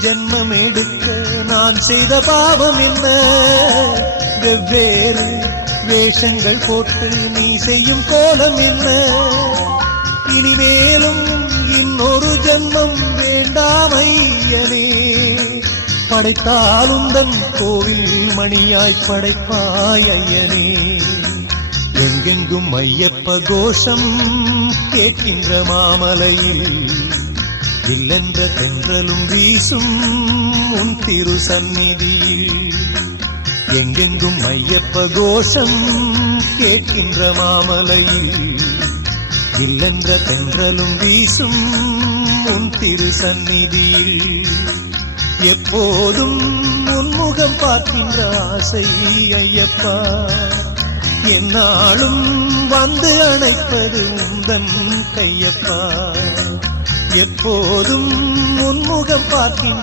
ஜென்மம் எடுக்க நான் செய்த பாவம் என்ன? வெவ்வேறு வேஷங்கள் போட்டு நீ செய்யும் கோலம் என்ன? இனிமேலும் இன்னொரு ஜென்மம் வேண்டாம் ஐயனே. படைத்தாலுந்தன் கோவில் மணியாய் படைப்பாய் ஐயனே. எங்கெங்கும் ஐயப்ப கோஷம் கேட்கின்ற மாமலையில் இல்லென்ற தென்றலும் வீசும் உன் திரு சந்நிதியில். எங்கெங்கும் ஐயப்ப கோஷம் கேட்கின்ற மாமலையில் இல்லென்ற தென்றலும் வீசும் உன் திரு சந்நிதியில். எப்போதும் உன்முகம் பார்க்கின்ற ஆசை ஐயப்பா. என்னாலும் வந்து அணைப்பது உந்தன் கையப்பா. எப்போதும் உன்முகம் பார்க்கின்ற